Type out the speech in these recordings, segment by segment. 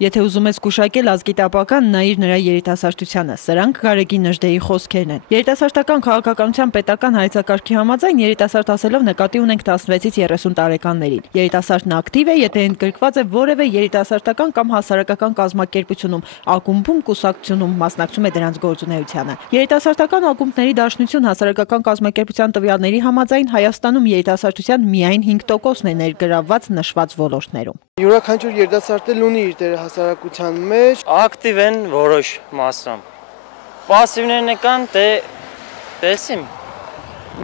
Եթե ուզում ես գուշակել ազգի տապական, նայիր նրա երիտասարդությանը, սրանք Գարեգի Նժդեի խոսքերն են։ Երիտասարդական քաղաքականության պետական հայեցակարգի համաձայն երիտասարդ ասելով նկատի ունենք 16-ից 30 տարեկաններին։ Երիտասարդն ակտիվ է, եթե ընդգրկված է որևէ երիտասարդական կամ հասարակական կազմակերպությունում, ակումբում, կուսակցությունում, մասնակցում է դրանց գործունեությանը։ Երիտասարդական ակումբների դաշնություն հասարակական կազմակերպության տվյալների համաձայն Հայաստանում երիտասարդության միայն 5%-ն է ներգրավված նշված ոլորտներում։ Յուրաքանչյուր երիտասարդ ունի իր դերը հասարակության մեջ, ակտիվ են որոշ մասում։ Պասիվներն կան, տեսիմ,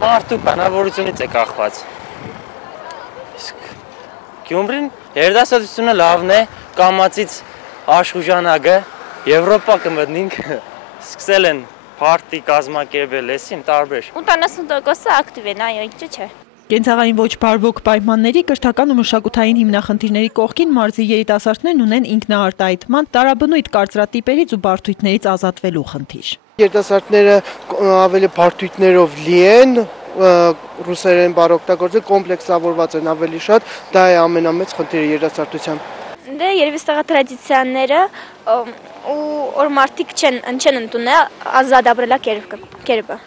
մարդու բանավորությունից է կախված։ Իսկ Գյումրին երիտասարդությունը լավն է, կամացից աշխուժանագը, Եվրոպա կմտնենք, սկսել են պարտի կազմակերպել, լեսին տարբեր։ 80%-ը ակտիվ են, այո, ինչու՞ չէ։ Կենցաղային ոչ բարվոք պայմանների, կրթական ու մշակութային հիմնախնդիրների կողքին մարզի երիտասարդներն ունեն ինքնաարտահայտման, տարաբնույթ կարծրատիպերից ու բարդույթներից ազատվելու խնդիր։ Երիտասարդները ավելի բարդույթներով լի են, ռուսերեն բառ օգտագործել, կոմպլեքսավորված են ավելի շատ, դա է ամենամեծ խնդիրը երիտասարդության։ Դե երևի ստեղա տրադիցիաները ու որ մարդիկ չեն ընդունել ազատ ապրելակերպը։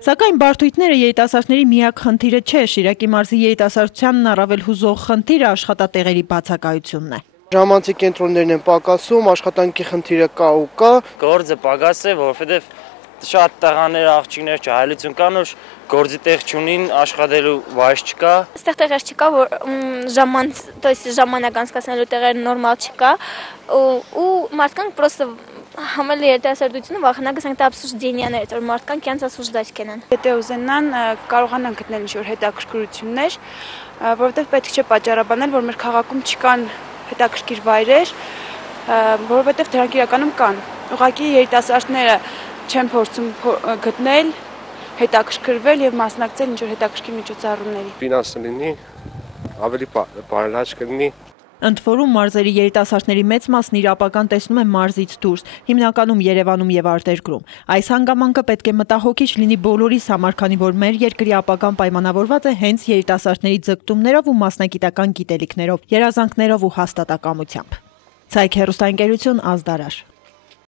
Սակայն բարդույթները երիտասարդների միակ խնդիրը չէ, Շիրակի մարզի երիտասարդությանն առավել հուզող խնդիրը աշխատատեղերի բացակայությունն է։ Ժամանցի կենտրոններն են պակասում, աշխատանքի խնդիրը կա ու կա։ Գործը պակաս է, որովհետև շատ տղաներ, աղջիկներ չհայլություն կան, որ գործի տեղ չունին, աշխատելու վայր չկա։ Այստեղ տեղեր չկա, որ ժամանակ անցկացնելու տեղեր նորմալ չկա, ու մարդկանք պրոստը համել երիտասարդությունը վախենակ ասենք обсуждениաներից, որ մարդկանք կյանց ասուժդաց կենան։ Եթե ուզենան, կարողանան գտնել ինչ-որ հետաքրքրություններ, որովհետև պետք չէ պատճառաբանել, որ մեր քաղաքում չկան հետաքրքիր վայրեր, որովհետև դրանք իրականում կան։ Ուղղակի երիտասարդները չեն փորձում գտնել, հետաքրքրվել եւ մասնակցել ինչ-որ հետաքրքիր միջոցառումների։ Ֆինանսը լինի, ավելի բարելաճ կլինի։ Ընդ որում մարզերի երիտասարդների մեծ մասն իր ապագան տեսնում է մարզից դուրս, հիմնականում Երևանում եւ արտերկրում։ Այս հանգամանքը պետք է մտահոգիչ լինի բոլորիս համար, քանի որ մեր երկրի ապագան պայմանավորված է հենց երիտասարդների ձգտումներով ու մասնագիտական գիտելիքներով, երազանքներով ու հաստատակամությամբ։ Ցայք հեռուստաընկերություն Ազդարար։